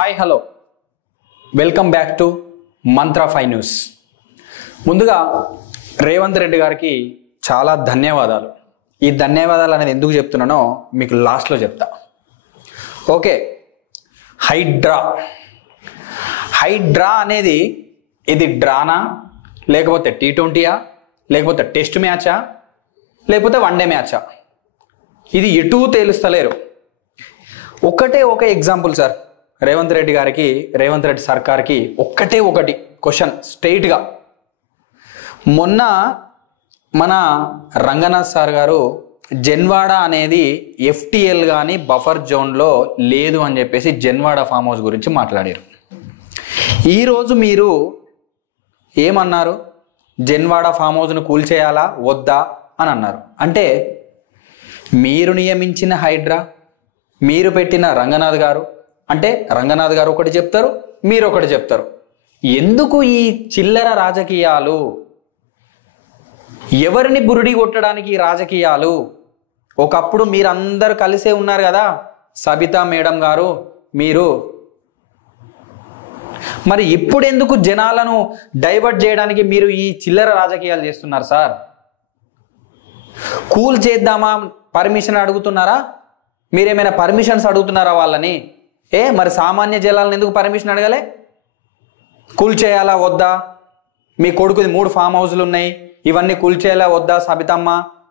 Hi hello welcome back to mantra 5 news. ముందుగా రేవంత్ రెడ్డి గారికి చాలా ధన్యవాదాలు. ఈ ధన్యవాదాలు అనేది ఎందుకు చెప్తున్నానో మీకు లాస్ట్లో చెప్తా. ఓకే, హైడ్రా అనేది ఇది డ్రానా, లేకపోతే T20యా, లేకపోతే టెస్ట్ మ్యాచా, లేకపోతే వన్డే మ్యాచా, ఇది ఎటూ తేలుస్తలేరు. ఒకటే ఒక ఎగ్జాంపుల్ సార్, రేవంత్ రెడ్డి సర్కార్కి ఒకటి క్వశ్చన్ స్ట్రైట్గా. మొన్న మన రంగనాథ్ సార్ గారు జన్వాడ అనేది FTL కానీ బఫర్ జోన్లో లేదు అని చెప్పేసి జన్వాడ ఫామ్ హౌస్ గురించి మాట్లాడారు. ఈరోజు మీరు ఏమన్నారు? జన్వాడ ఫామ్ హౌస్ను కూల్చేయాలా వద్దా అని అన్నారు. అంటే మీరు నియమించిన హైడ్రా, మీరు పెట్టిన రంగనాథ్ గారు, అంటే రంగనాథ్ గారు ఒకటి చెప్తారు, మీరు ఒకటి చెప్తారు. ఎందుకు ఈ చిల్లర రాజకీయాలు? ఎవరిని బురిడి కొట్టడానికి రాజకీయాలు? ఒకప్పుడు మీరందరూ కలిసే ఉన్నారు కదా, సబితా మేడం గారు మీరు. మరి ఇప్పుడు ఎందుకు జనాలను డైవర్ట్ చేయడానికి మీరు ఈ చిల్లర రాజకీయాలు చేస్తున్నారు సార్? కూల్ చేద్దామా పర్మిషన్ అడుగుతున్నారా? మీరేమైనా పర్మిషన్స్ అడుగుతున్నారా వాళ్ళని? మరి సామాన్య జనాలను ఎందుకు పర్మిషన్ అడగలే? కూల్ చేయాలా వద్దా? మీ కొడుకుది 3 ఫామ్ హౌస్లు ఉన్నాయి, ఇవన్నీ కూల్ చేయాలా వద్దా? సబితమ్మ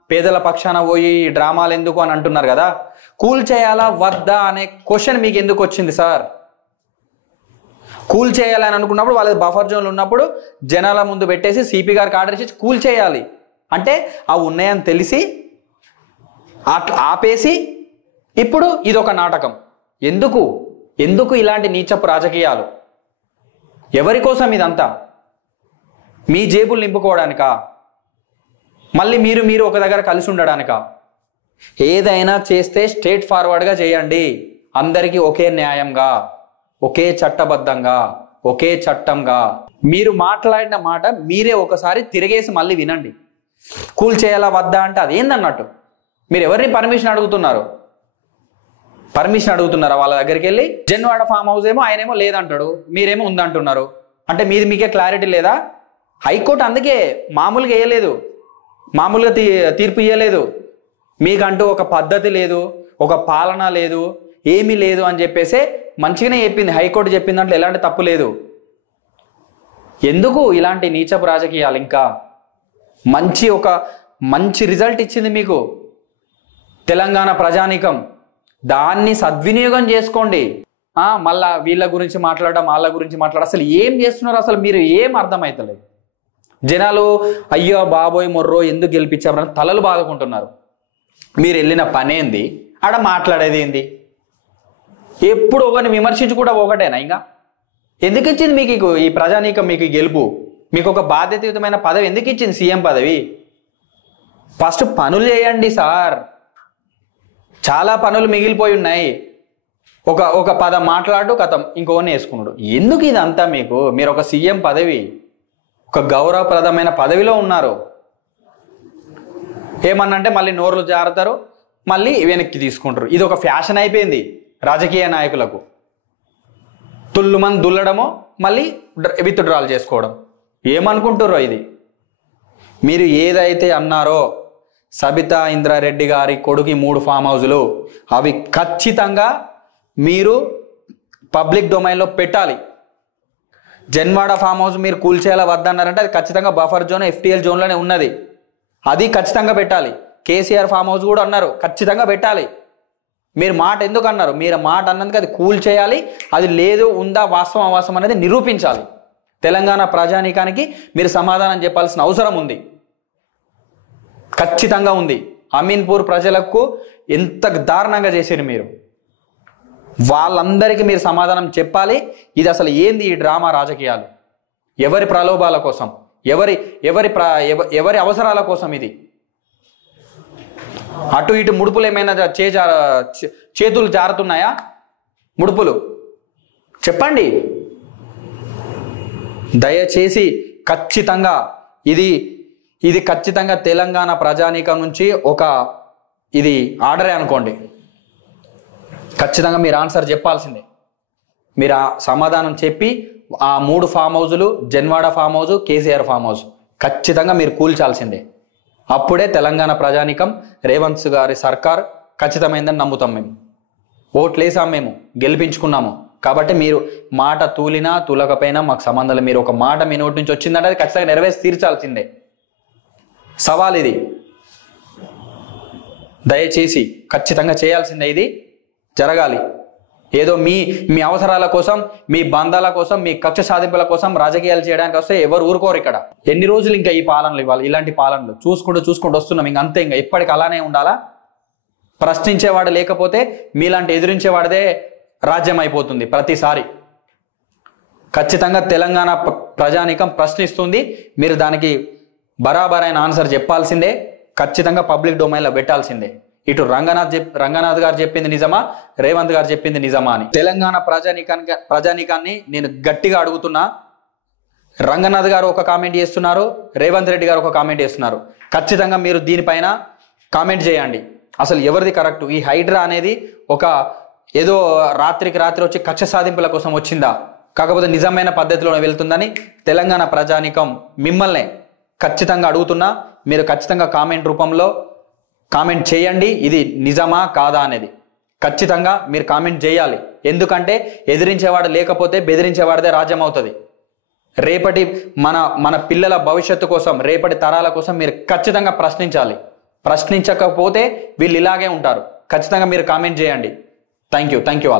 పేదల పక్షాన పోయి డ్రామాలు ఎందుకు అని అంటున్నారు కదా. కూల్ చేయాలా వద్దా అనే క్వశ్చన్ మీకు ఎందుకు వచ్చింది సార్? కూల్ చేయాలని అనుకున్నప్పుడు వాళ్ళది బఫర్ జోన్లు ఉన్నప్పుడు జనాల ముందు పెట్టేసి సిపి గారికి ఆర్డర్ ఇచ్చి కూల్ చేయాలి అంటే అవి ఉన్నాయని తెలిసి ఆపేసి ఇప్పుడు ఇదొక నాటకం. ఎందుకు ఇలాంటి నీచపు రాజకీయాలు? ఎవరి కోసం ఇదంతా? మీ జేబులు నింపుకోవడానికా? మళ్ళీ మీరు ఒక దగ్గర కలిసి ఉండడానికా? ఏదైనా చేస్తే స్ట్రేట్ ఫార్వర్డ్గా చేయండి. అందరికీ ఒకే న్యాయంగా, ఒకే చట్టబద్ధంగా, ఒకే చట్టంగా. మీరు మాట్లాడిన మాట మీరే ఒకసారి తిరిగేసి మళ్ళీ వినండి. కూల్ చేయాలా వద్దా అంటే అదేందన్నట్టు? మీరు ఎవరిని పర్మిషన్ అడుగుతున్నారు? పర్మిషన్ అడుగుతున్నారా వాళ్ళ దగ్గరికి వెళ్ళి? జన్వాడ ఫామ్ హౌస్ ఏమో ఆయనేమో లేదంటాడు, మీరేమో ఉందంటున్నారు. అంటే మీకే క్లారిటీ లేదా? హైకోర్టు అందుకే మామూలుగా వేయలేదు, మామూలుగా తీర్పు ఇవ్వలేదు. మీకంటూ ఒక పద్ధతి లేదు, ఒక పాలన లేదు, ఏమీ లేదు అని చెప్పేసి మంచిగానే చెప్పింది హైకోర్టు. చెప్పింది దాంట్లో ఎలాంటి తప్పు లేదు. ఎందుకు ఇలాంటి నీచపు రాజకీయాలు? ఇంకా మంచి రిజల్ట్ ఇచ్చింది మీకు తెలంగాణ ప్రజానీకం. దాన్ని సద్వినియోగం చేసుకోండి. మళ్ళా వీళ్ళ గురించి మాట్లాడడం, వాళ్ళ గురించి మాట్లాడడం, అసలు ఏం చేస్తున్నారు? అసలు మీరు ఏం అర్థమవుతలేదు. జనాలు అయ్యో బాబోయ్ మొర్రో ఎందుకు గెలిపించామని తలలు బాదుకుంటున్నారు. మీరు వెళ్ళిన పనేంది? ఆడ మాట్లాడేది ఏంది? ఎప్పుడు ఒకరిని విమర్శించి కూడా ఒకటేనా? ఇంకా ఎందుకు ఇచ్చింది మీకు ఈ ప్రజానీకం? మీకు గెలుపు, మీకు ఒక బాధ్యతాయుతమైన పదవి ఎందుకు ఇచ్చింది? సీఎం పదవి. ఫస్ట్ పనులు చేయండి సార్. చాలా పనులు మిగిలిపోయి ఉన్నాయి. ఒక పదం మాట్లాడు కథం ఇంకోని వేసుకున్నాడు. ఎందుకు ఇదంతా మీకు? మీరు ఒక సీఎం పదవి, ఒక గౌరవప్రదమైన పదవిలో ఉన్నారు. ఏమన్నంటే మళ్ళీ నోర్లు జారుతారు, మళ్ళీ వెనక్కి తీసుకుంటారు. ఇది ఒక ఫ్యాషన్ అయిపోయింది రాజకీయ నాయకులకు. తుల్లుమంది దుల్లడమో మళ్ళీ విత్డ్రాల్ చేసుకోవడం. ఏమనుకుంటారో ఇది? మీరు ఏదైతే అన్నారో సబితా ఇంద్రారెడ్డి గారి కొడుకు 3 ఫామ్ హౌజులు, అవి ఖచ్చితంగా మీరు పబ్లిక్ డొమైన్లో పెట్టాలి. జన్వాడ ఫామ్ హౌస్ మీరు కూల్చేయాలా వద్దన్నారంటే అది ఖచ్చితంగా బఫర్ జోన్ FTL జోన్లోనే ఉన్నది, అది ఖచ్చితంగా పెట్టాలి. కేసీఆర్ ఫామ్ హౌస్ కూడా అన్నారు ఖచ్చితంగా పెట్టాలి. మీరు మాట ఎందుకు అన్నారు? మీరు మాట అన్నందుకు అది కూల్ చేయాలి. అది లేదు ఉందా వాస్తవం అవాస్తవం అనేది నిరూపించాలి. తెలంగాణ ప్రజానీకానికి మీరు సమాధానం చెప్పాల్సిన అవసరం ఉంది, ఖచ్చితంగా ఉంది. అమీన్పూర్ ప్రజలకు ఎంత దారుణంగా చేశారు మీరు, వాళ్ళందరికీ మీరు సమాధానం చెప్పాలి. ఇది అసలు ఏంది ఈ డ్రామా రాజకీయాలు? ఎవరి ప్రలోభాల కోసం, ఎవరి అవసరాల కోసం ఇది? అటు ఇటు ముడుపులు ఏమైనా చేతులు జారుతున్నాయా? ముడుపులు చెప్పండి దయచేసి. ఖచ్చితంగా ఇది ఖచ్చితంగా తెలంగాణ ప్రజానీకం నుంచి ఇది ఆర్డరే అనుకోండి. ఖచ్చితంగా మీరు ఆన్సర్ చెప్పాల్సిందే. మీరు ఆ సమాధానం చెప్పి ఆ 3 ఫామ్ హౌజులు, Janwada farm house, KCR farm house ఖచ్చితంగా మీరు కూల్చాల్సిందే. అప్పుడే తెలంగాణ ప్రజానికం రేవంత్ గారి సర్కార్ ఖచ్చితమైందని నమ్ముతాం. మేము ఓట్లేసాం, మేము గెలిపించుకున్నాము. కాబట్టి మీరు మాట తూలినా తూలకపోయినా మాకు సంబంధాలు. మీరు ఒక మాట మీ నోటి నుంచి వచ్చిందంటే అది ఖచ్చితంగా నెరవేర్చి తీర్చాల్సిందే. సవాల్ ఇది, దయచేసి ఖచ్చితంగా చేయాల్సిందే. ఇది జరగాలి. ఏదో మీ అవసరాల కోసం, మీ బంధాల కోసం, మీ కక్ష సాధింపుల కోసం రాజకీయాలు చేయడానికి వస్తే ఎవరు ఊరుకోరు ఇక్కడ. ఎన్ని రోజులు ఇంకా ఈ పాలనలు ఇవ్వాలి? ఇలాంటి పాలనలు చూసుకుంటూ వస్తున్నాం. ఇంక అంతే, ఇంకా ఇప్పటికి అలానే ఉండాలా? ప్రశ్నించేవాడు లేకపోతే మీలాంటి ఎదిరించేవాడిదే రాజ్యం అయిపోతుంది ప్రతిసారి. ఖచ్చితంగా తెలంగాణ ప్రజానీకం ప్రశ్నిస్తుంది. మీరు దానికి బరాబరైన ఆన్సర్ చెప్పాల్సిందే. ఖచ్చితంగా పబ్లిక్ డొమైన్లో పెట్టాల్సిందే. ఇటు రంగనాథ్ గారు చెప్పింది నిజమా, రేవంత్ గారు చెప్పింది నిజమా అని తెలంగాణ ప్రజానీకాన్ని నేను గట్టిగా అడుగుతున్నా. రంగనాథ్ గారు ఒక కామెంట్ చేస్తున్నారు, రేవంత్ రెడ్డి గారు ఒక కామెంట్ చేస్తున్నారు. ఖచ్చితంగా మీరు దీనిపైన కామెంట్ చేయండి. అసలు ఎవరిది కరెక్ట్? ఈ హైడ్రా అనేది ఒక ఏదో రాత్రికి రాత్రి వచ్చి కక్ష సాధింపుల కోసం వచ్చిందా, కాకపోతే నిజమైన పద్ధతిలోనే వెళ్తుందని తెలంగాణ ప్రజానీకం మిమ్మల్ని ఖచ్చితంగా అడుగుతున్నా. మీరు ఖచ్చితంగా కామెంట్ రూపంలో కామెంట్ చేయండి. ఇది నిజమా కాదా అనేది ఖచ్చితంగా మీరు కామెంట్ చేయాలి. ఎందుకంటే ఎదిరించేవాడు లేకపోతే బెదిరించేవాడిదే రాజ్యం అవుతుంది. రేపటి మన పిల్లల భవిష్యత్తు కోసం, రేపటి తరాల కోసం మీరు ఖచ్చితంగా ప్రశ్నించాలి. ప్రశ్నించకపోతే వీళ్ళు ఇలాగే ఉంటారు. ఖచ్చితంగా మీరు కామెంట్ చేయండి. Thank you all.